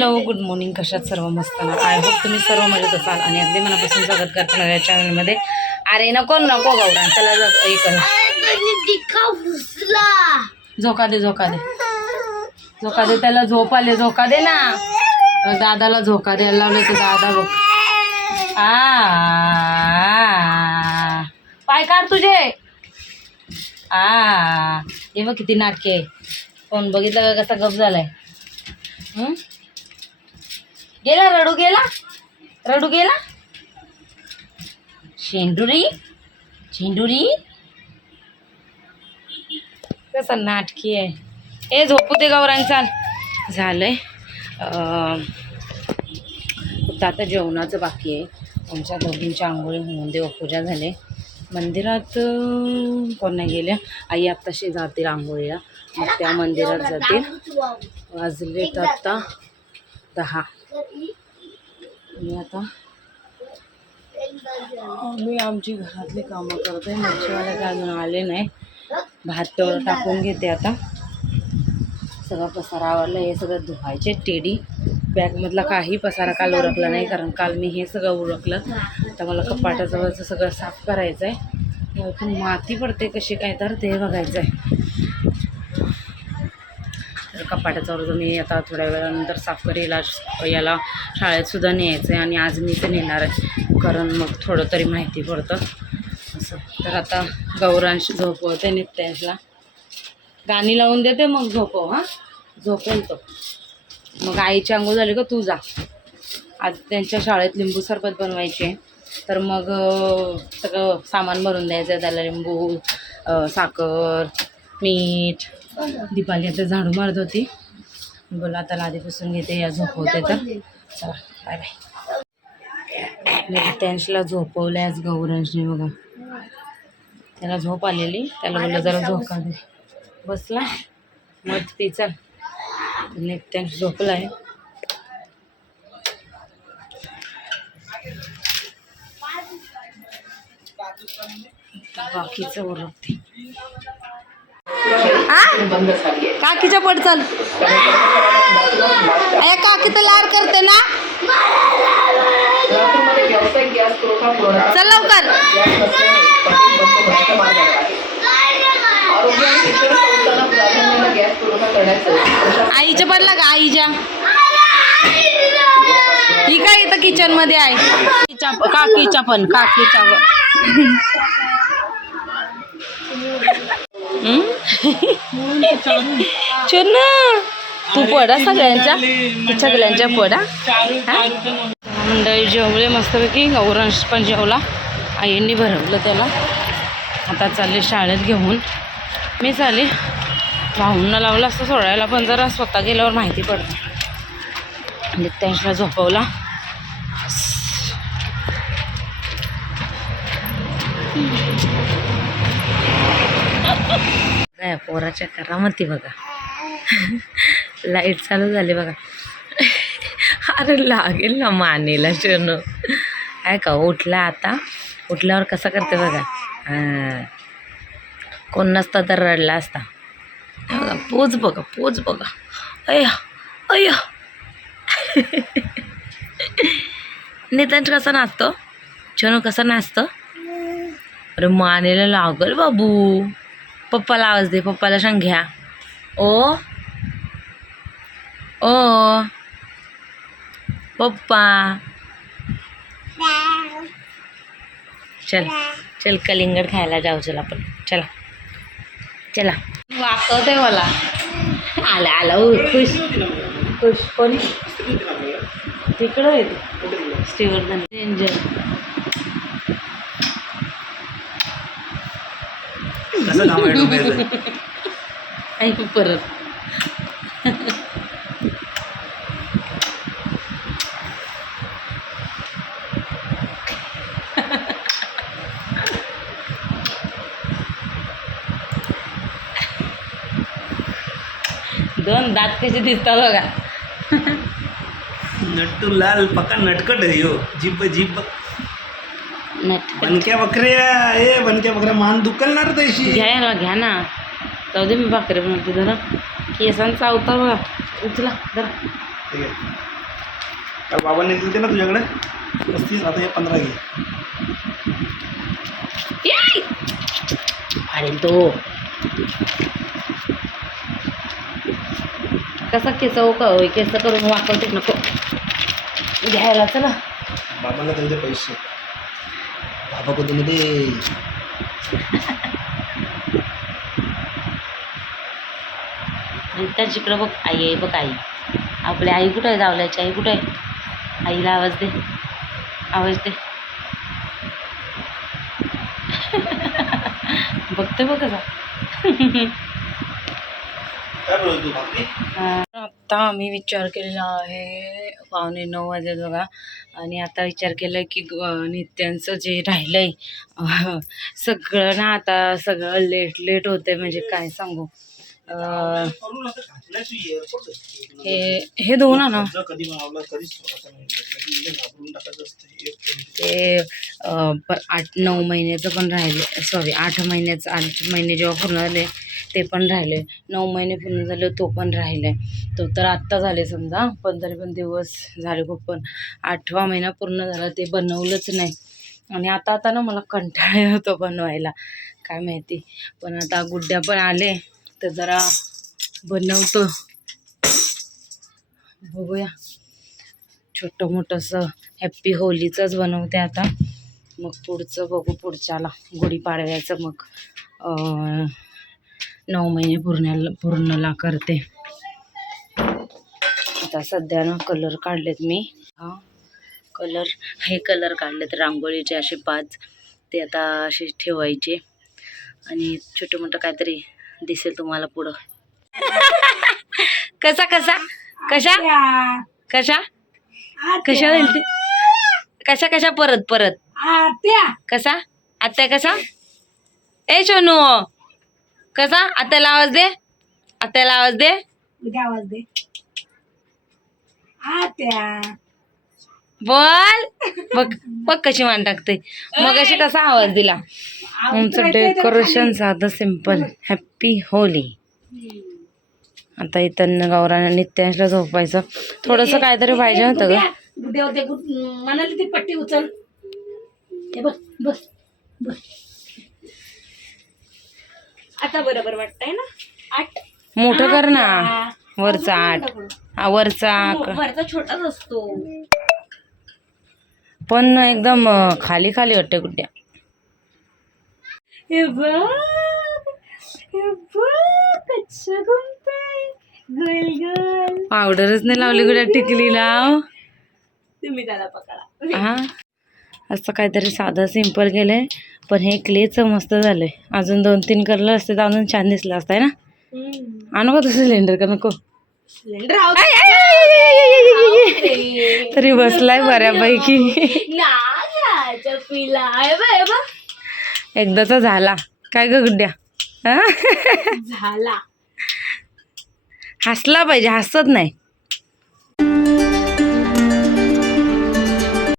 Hello good morning. कशात सर्व मस्त ना. आय होप तुम्ही सर्व मजेत असाल आणि अगदी मनापासून स्वागत करताना या चॅनलमध्ये. अरे नको नको गौरा त्याला झोका दे झोका दे झोका दे त्याला झोप आले. झोका दे ना दादाला. झोका द्यायला लावलं तर दादा बघ पाय काढ तुझे. हे बघ किती नाटके आहे. कोण बघितलं का कसा गप झालाय. गेला रडू गेला रडू गेला. शेंडुरी शेंडुरी कसा नाटकी आहे. ए झोपू दे गौरांचा. झालंय फक्त आता जेवणाचं बाकी आहे. आमच्या दोघींच्या आंघोळी होऊन देवपूजा झाले. मंदिरात कोण नाही गेल्या. आई आत्ताशी जातील आंघोळीला. मग त्या मंदिरात जातील. वाजलेत आता 10. मी आता मी आमची घरातली कामं करते. मच्छीवाले काय अजून आले नाही. भात तेवढं टाकून घेते आता. सगळं पसारा आवडला. हे सगळं धुवायचे. टेडी बॅगमधला काही पसारा काल उरकला नाही कारण काल मी हे सगळं उरकलं. तर मला कपाटाजवळचं सगळं साफ करायचं आहे. पण माती पडते कशी काय तर ते बघायचं आहे. तर कपाटाजवळ मी आता थोड्या वेळानंतर साफ करेल. याला शाळेतसुद्धा न्यायचं आहे आणि आज मीच नेणार आहे कारण मग थोडं तरी माहिती पडतं असं. तर आता गौरांश झोपवते. नित्यांशला गाणी लावून देते मग झोपव. झोपेल तो. मग आईची अंघोळ झाली का तू जा. आज त्यांच्या शाळेत लिंबू सरबत बनवायचे आहे. तर मग सगळं सामान भरून द्यायचं आहे त्याला. लिंबू साखर मीठ. दीपाली आता झाडू मारत होती. बोला आता लादी पुसून घेते. या झोपवते. तर चला बाय बाय. मी त्यांशला झोपवलं आज गौरांशने बघा. त्याला झोप आलेली. त्याला बोललं जरा झोका दे. बसला मग ती चल. नित्यांश झोपला आहे. बाकीचं ओरखते. काकीच्या पड चल. काकी तर लाड करते ना. चल लवकर. आईच्या पडला का आईच्या. ही काय इथं किचन मध्ये आहे. काकीच्या पण काकीच्या चल तू पडा सगळ्यांच्या सगळ्यांच्या पडा. मंडळी जेवले मस्तपैकी. गौरांश पण जेवला. आईंनी भरवलं त्याला. आता चालले शाळेत घेऊन. मी चाले भाऊंना लावलं असतं सोडायला पण जरा स्वतः गेल्यावर माहिती पडतं. नित्यांशला झोपवला. काय पोराच्या करामती बघा. लाईट चालू झाली बघा. अरे लागेल ना मानेला शनू. आहे का उठला आता. उठल्यावर कसा करते बघा. कोण नसता तर रडला असता. बघा पोज बघा पोज बघा. अय्या अय्या. नितांश कसा नाचतो. शनू कसा नाचतो. अरे मानेला लागल बाबू. पप्पाला आवाज दे. पप्पाला सांग घ्या. ओ ओ पप्पा. चल चल कलिंगड खायला जाऊ. चल आपण चला चला. वाकवते मला. आला आला खुश खुश. कोणी तिकडं येते स्टीवर्धन. एन्जॉय ऐकू परत. दोन दात कसे दिसतात बघा. नट्टू लाल पक्का नटकट है यो. जीप जीप बनक्या बकऱ्या. ए बनक्या बकऱ्या मान दुखलणार तशी. घ्या ना. जाऊ दे मी भाकरी बनवते. जरा केसांचा अवतार बघा. उचला जरा. काल बाबांनी दिले ना तुझ्याकडे 35, आता हे 15 घे. फाडेल तो कसा केस करून वापरते नको घ्यायला. चला बाबांना त्यांचे पैसे बाबा कुठे दे. त्या जिकडं बघ आई आहे बघ. आई आपली आई कुठं आहे? जावल्याची आई कुठं आहे? आईला आवाज दे, आवाज दे. बघते बघ कसा. काय बोलतो तू बाकी? आत्ता आम्ही विचार केलेला आहे 8:45 वाजले बघा. आणि आता विचार केला की नित्यांचं जे राहिलंय सगळं ना, आता सगळं लेट लेट होते. म्हणजे काय सांगू. हे दोन ना ते 8-9 महिन्याचं पण राहिले. सॉरी 8 महिन्याचं. 8 महिने जेव्हा पूर्ण झाले ते पण राहिले. 9 महिने पूर्ण झाले तो पण राहिले. तो तर आत्ता झाले समजा, पण तरी पण दिवस झाले खूप. पण 8वा महिना पूर्ण झाला ते बनवलंच नाही. आणि आता ना मला कंटाळा येतो बनवायला, काय माहिती. पण आता गुड्ड्या पण आले तर जरा बनवतो. बघूया, छोटं मोठंसं हॅप्पी होलीचंच बनवते आता. मग पुढचं बघू, पुढच्याला गुढीपाडव्याचं मग 9 महिने पूर्णला करते. आता सध्या ना कलर काढलेत मी. हे कलर काढलेत रांगोळीचे असे 5. ते आता असे ठेवायचे आणि छोटं मोठं काहीतरी दिसेल तुम्हाला पुढं. कसा कसा कशा कशा कशा म्हणते, कशा कशा परत परत कसा आत्या कसा. ए सोनू कसा आत्याला आवाज दे, आत्याला आवाज दे, आवाज दे आत्या बोल. बघ बघ कशी मान टाकते. मग अशी कसा आवाज दिला. आमचं डेकोरेशन साधं सिम्पल. Happy Holy. आता इथं गौरांना नित्यांशला झोपायचं. थोडंसं काहीतरी पाहिजे होतं ग. म्हणाली ती पट्टी उचल. हे बस बस बस. आता बरोबर वाटतंय ना. 8 मोठं कर ना. वरचा 8. वरचा वरचा छोटाच असतो पण एकदम खाली खाली वाटते गुड्ड्या. हे बघ, हे बघ कसं घुमतंय गोल गोल. पावडरच नाही लावली गुड्या, टिकली लाव. तुम्ही त्याला पकडा. हा, असं काहीतरी साधं सिंपल केलंय. पण हे क्लेचं मस्त झालंय. अजून 2-3 कलर असते तर अजून छान दिसलं असतंय ना. आणू का तुझं सिलेंडर का नको. सिलेंडर तरी बसलाय बऱ्यापैकी. एकदाचा झाला काय ग गुड्ड्या. झाला. हसला पाहिजे, हसत नाही.